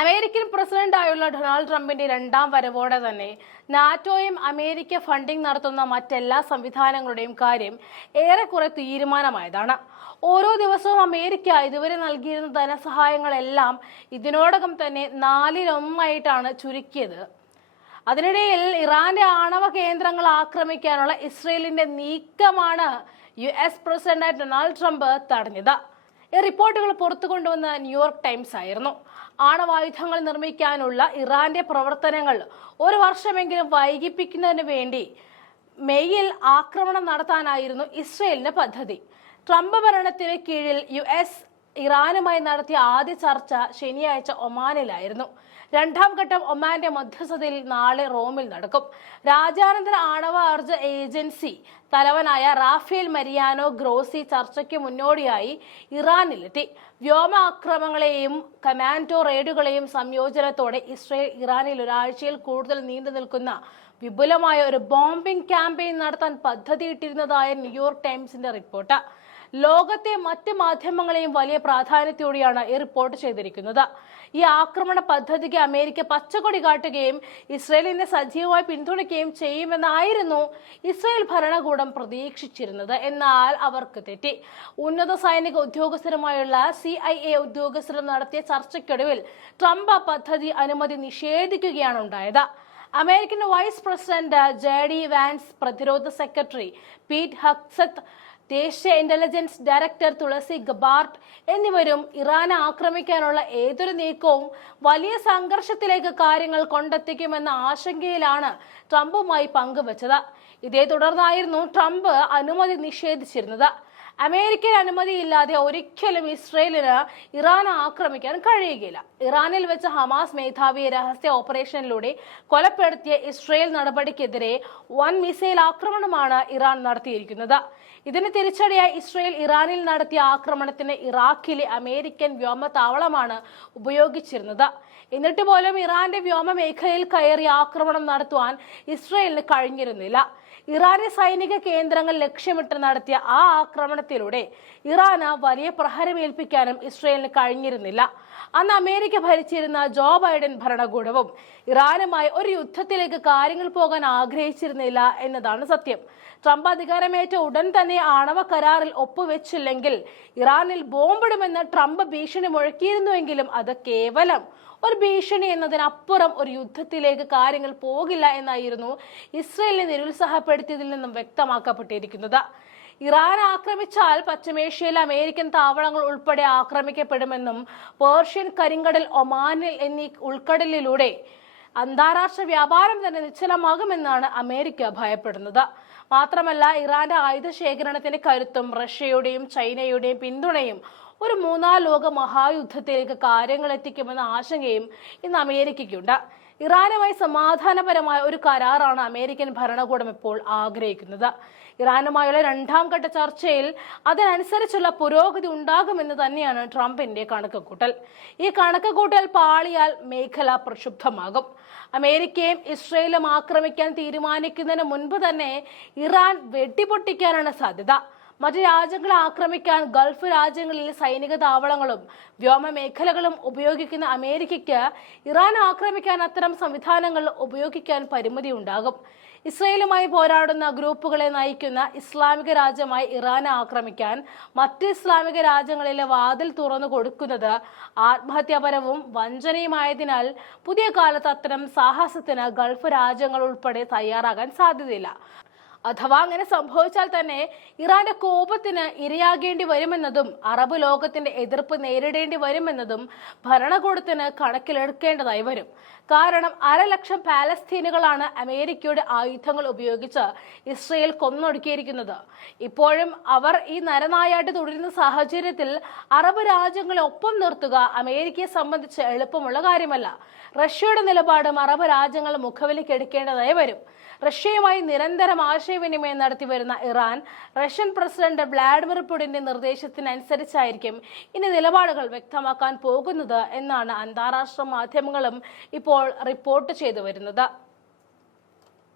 American പ്രസിഡന്റായുള്ള Donald ട്രംപിന്റെ രണ്ടാം വരവോടെ തന്നെ നാറ്റോയും അമേരിക്ക ഫണ്ടിംഗ് നടത്തുന്ന മറ്റെല്ലാ സംവിധാനങ്ങളുടെയും കാര്യം ഏറെക്കുറെ തീരുമാനമായതാണ്. ഓരോ ദിവസവും അമേരിക്ക ഇതുവരെ നൽകിയിരുന്ന ധനസഹായങ്ങളെല്ലാം ഇതിനോടകം തന്നെ 1/4 ചുരുക്കിയത്. അതിനിടയിൽ ഇറാന്റെ ആണവ കേന്ദ്രങ്ങൾ ആക്രമിക്കാനുള്ള ഇസ്രയേലിന്റെ നീക്കമാണ് US പ്രസിഡന്റ് ഡൊണാൾഡ് ട്രംപ് തടഞ്ഞത്. ഈ റിപ്പോർട്ടുകൾ പുറത്തു കൊണ്ടുവന്ന ന്യൂയോർക്ക് ടൈംസ് ആയിരുന്നു. ആണവായുധങ്ങൾ നിർമ്മിക്കാനുള്ള ഇറാന്റെ പ്രവർത്തനങ്ങൾ ഒരു വർഷമെങ്കിലും വൈകിപ്പിക്കുന്നതിന് വേണ്ടി മെയ്യിൽ ആക്രമണം നടത്താനായിരുന്നു ഇസ്രയേലിന്റെ പദ്ധതി. ട്രംപ് ഭരണത്തിന് കീഴിൽ US ഇറാനുമായി നടത്തിയ ആദ്യ ചർച്ച ശനിയാഴ്ച ഒമാനിലായിരുന്നു. രണ്ടാം ഘട്ടം ഒമാന്റെ മധ്യസ്ഥതയിൽ നാളെ റോമിൽ നടക്കും. രാജ്യാന്തര ആണവാർജ ഏജൻസി തലവനായ റാഫേൽ മരിയാനോ ഗ്രോസി ചർച്ചയ്ക്ക് മുന്നോടിയായി ഇറാനിലെത്തി. വ്യോമാക്രമണങ്ങളെയും കമാൻഡോ റെയ്ഡുകളെയും സംയോജനത്തോടെ ഇസ്രയേൽ ഇറാനിൽ ഒരാഴ്ചയിൽ കൂടുതൽ നീണ്ടു നിൽക്കുന്ന വിപുലമായ ഒരു ബോംബിംഗ് ക്യാമ്പയിൻ നടത്താൻ പദ്ധതിയിട്ടിരുന്നതായ ന്യൂയോർക്ക് ടൈംസിന്റെ റിപ്പോർട്ട്. ലോകത്തെ മറ്റ് മാധ്യമങ്ങളെയും വലിയ പ്രാധാന്യത്തോടെയാണ് ഈ റിപ്പോർട്ട് ചെയ്തിരിക്കുന്നത്. ഈ ആക്രമണ പദ്ധതിക്ക് അമേരിക്ക പച്ചക്കൊടി കാട്ടുകയും ഇസ്രയേലിനെ സജീവമായി പിന്തുണയ്ക്കുകയും ചെയ്യുമെന്നായിരുന്നു ഇസ്രയേൽ ഭരണകൂടം പ്രതീക്ഷിച്ചിരുന്നത്. എന്നാൽ അവർക്ക് തെറ്റി. ഉന്നത സൈനിക ഉദ്യോഗസ്ഥരുമായുള്ള CIA ഉദ്യോഗസ്ഥരും നടത്തിയ ചർച്ചയ്ക്കൊടുവിൽ ട്രംപ് പദ്ധതി അനുമതി നിഷേധിക്കുകയാണ് ഉണ്ടായത്. American vice president JD Vance, പ്രതിരോധ സെക്രട്ടറി പീറ്റ് ഹക്സത്ത്, ദേശീയ ഇന്റലിജൻസ് ഡയറക്ടർ തുളസി ഗബാർട്ട് എന്നിവരും ഇറാനെ ആക്രമിക്കാനുള്ള ഏതൊരു നീക്കവും വലിയ സംഘർഷത്തിലേക്ക് കാര്യങ്ങൾ കൊണ്ടെത്തിക്കുമെന്ന ആശങ്കയിലാണ് ട്രംപുമായി പങ്കുവച്ചത്. ഇതേ തുടർന്നായിരുന്നു ട്രംപ് അനുമതി നിഷേധിച്ചിരുന്നത്. അമേരിക്കൻ അനുമതിയില്ലാതെ ഒരിക്കലും ഇസ്രയേലിന് ഇറാനെ ആക്രമിക്കാൻ കഴിയുകയില്ല. ഇറാനിൽ വെച്ച് ഹമാസ് മേധാവിയെ രഹസ്യ ഓപ്പറേഷനിലൂടെ കൊലപ്പെടുത്തിയ ഇസ്രയേൽ നടപടിക്കെതിരെ വൻ മിസൈൽ ആക്രമണമാണ് ഇറാൻ നടത്തിയിരിക്കുന്നത്. ഇതിന് തിരിച്ചടിയായി ഇസ്രയേൽ ഇറാനിൽ നടത്തിയ ആക്രമണത്തിന് ഇറാഖിലെ അമേരിക്കൻ വ്യോമതാവളമാണ് ഉപയോഗിച്ചിരുന്നത്. എന്നിട്ട് പോലും ഇറാന്റെ വ്യോമ മേഖലയിൽ കയറി ആക്രമണം നടത്തുവാൻ ഇസ്രയേലിന് കഴിഞ്ഞിരുന്നില്ല. ഇറാന്റെ സൈനിക കേന്ദ്രങ്ങൾ ലക്ഷ്യമിട്ട് നടത്തിയ ആ ആക്രമണത്തിലൂടെ ഇറാന് വലിയ പ്രഹരമേൽപ്പിക്കാനും ഇസ്രയേലിന് കഴിഞ്ഞിരുന്നില്ല. അന്ന് അമേരിക്ക ഭരിച്ചിരുന്ന ജോ ബൈഡൻ ഭരണകൂടവും ഇറാനുമായി ഒരു യുദ്ധത്തിലേക്ക് കാര്യങ്ങൾ പോകാൻ ആഗ്രഹിച്ചിരുന്നില്ല എന്നതാണ് സത്യം. ട്രംപ് അധികാരമേറ്റ ഉടൻ തന്നെ ആണവ കരാറിൽ ഒപ്പുവെച്ചില്ലെങ്കിൽ ഇറാനിൽ ബോംബിടുമെന്ന് ട്രംപ് ഭീഷണി മുഴക്കിയിരുന്നുവെങ്കിലും അത് കേവലം ഒരു ഭീഷണി എന്നതിനപ്പുറം ഒരു യുദ്ധത്തിലേക്ക് കാര്യങ്ങൾ പോകില്ല എന്നായിരുന്നു ഇസ്രയേലിനെ നിരുത്സാഹപ്പെടുത്തിയതിൽ നിന്നും വ്യക്തമാക്കപ്പെട്ടിരിക്കുന്നത്. ഇറാൻ ആക്രമിച്ചാൽ പശ്ചിമേഷ്യയിലെ അമേരിക്കൻ താവളങ്ങൾ ഉൾപ്പെടെ ആക്രമിക്കപ്പെടുമെന്നും പേർഷ്യൻ കരിങ്കടൽ, ഒമാനിൽ എന്നീ ഉൾക്കടലിലൂടെ അന്താരാഷ്ട്ര വ്യാപാരം തന്നെ നിശ്ചലമാകുമെന്നാണ് അമേരിക്ക ഭയപ്പെടുന്നത്. മാത്രമല്ല, ഇറാന്റെ ആയുധ ശേഖരണത്തിന്റെ കരുത്തും റഷ്യയുടെയും ചൈനയുടെയും പിന്തുണയും ഒരു മൂന്നാം ലോക മഹായുദ്ധത്തിലേക്ക് കാര്യങ്ങൾ എത്തിക്കുമെന്ന ആശങ്കയും ഇന്ന് അമേരിക്കയ്ക്കുണ്ട്. ഇറാനുമായി സമാധാനപരമായ ഒരു കരാറാണ് അമേരിക്കൻ ഭരണകൂടം ഇപ്പോൾ ആഗ്രഹിക്കുന്നത്. ഇറാനുമായുള്ള രണ്ടാം ഘട്ട ചർച്ചയിൽ അതിനനുസരിച്ചുള്ള പുരോഗതി ഉണ്ടാകുമെന്ന് തന്നെയാണ് ട്രംപിന്റെ കണക്കുകൂട്ടൽ. ഈ കണക്കുകൂട്ടൽ പാളിയാൽ മേഖല പ്രക്ഷുബ്ധമാകും. അമേരിക്കയും ഇസ്രയേലും ആക്രമിക്കാൻ തീരുമാനിക്കുന്നതിന് മുൻപ് തന്നെ ഇറാൻ വെട്ടിപ്പൊട്ടിക്കാനാണ് സാധ്യത. മറ്റു രാജ്യങ്ങളെ ആക്രമിക്കാൻ ഗൾഫ് രാജ്യങ്ങളിൽ സൈനിക താവളങ്ങളും വ്യോമ മേഖലകളും ഉപയോഗിക്കുന്ന അമേരിക്കയ്ക്ക് ഇറാൻ ആക്രമിക്കാൻ അത്തരം സംവിധാനങ്ങൾ ഉപയോഗിക്കാൻ പരിമിതി ഉണ്ടാകും. ഇസ്രയേലുമായി പോരാടുന്ന ഗ്രൂപ്പുകളെ നയിക്കുന്ന ഇസ്ലാമിക രാജ്യമായി ഇറാനെ ആക്രമിക്കാൻ മറ്റ് ഇസ്ലാമിക രാജ്യങ്ങളിലെ വാതിൽ തുറന്നു കൊടുക്കുന്നത് ആത്മഹത്യാപരവും വഞ്ചനയുമായതിനാൽ പുതിയ കാലത്ത് അത്തരം സാഹസത്തിന് ഗൾഫ് രാജ്യങ്ങൾ ഉൾപ്പെടെ തയ്യാറാകാൻ സാധ്യതയില്ല. അഥവാ അങ്ങനെ സംഭവിച്ചാൽ തന്നെ ഇറാന്റെ കോപത്തിന് ഇരയാകേണ്ടി വരുമെന്നതും അറബ് ലോകത്തിന്റെ എതിർപ്പ് നേരിടേണ്ടി വരുമെന്നതും ഭരണകൂടത്തിന് കണക്കിലെടുക്കേണ്ടതായി വരും. കാരണം 1,00,000 പാലസ്തീനുകളാണ് അമേരിക്കയുടെ ആയുധങ്ങൾ ഉപയോഗിച്ച് ഇസ്രയേൽ കൊന്നൊടുക്കിയിരിക്കുന്നത്. ഇപ്പോഴും അവർ ഈ നരനായാട്ട് തുടരുന്ന സാഹചര്യത്തിൽ അറബ് രാജ്യങ്ങളെ ഒപ്പം നിർത്തുക അമേരിക്കയെ സംബന്ധിച്ച് എളുപ്പമുള്ള കാര്യമല്ല. റഷ്യയുടെ നിലപാടും അറബ് രാജ്യങ്ങൾ മുഖവിലക്കെടുക്കേണ്ടതായി വരും. റഷ്യയുമായി നിരന്തരം ആശയവിനിമയം നടത്തി വരുന്ന ഇറാൻ റഷ്യൻ പ്രസിഡന്റ് വ്ളാഡിമിർ പുടിന്റെ നിർദ്ദേശത്തിനനുസരിച്ചായിരിക്കും ഇനി നിലപാടുകൾ വ്യക്തമാക്കാൻ പോകുന്നത് എന്നാണ് അന്താരാഷ്ട്ര മാധ്യമങ്ങളും ഇപ്പോൾ റിപ്പോർട്ട് ചെയ്തു വരുന്നത്.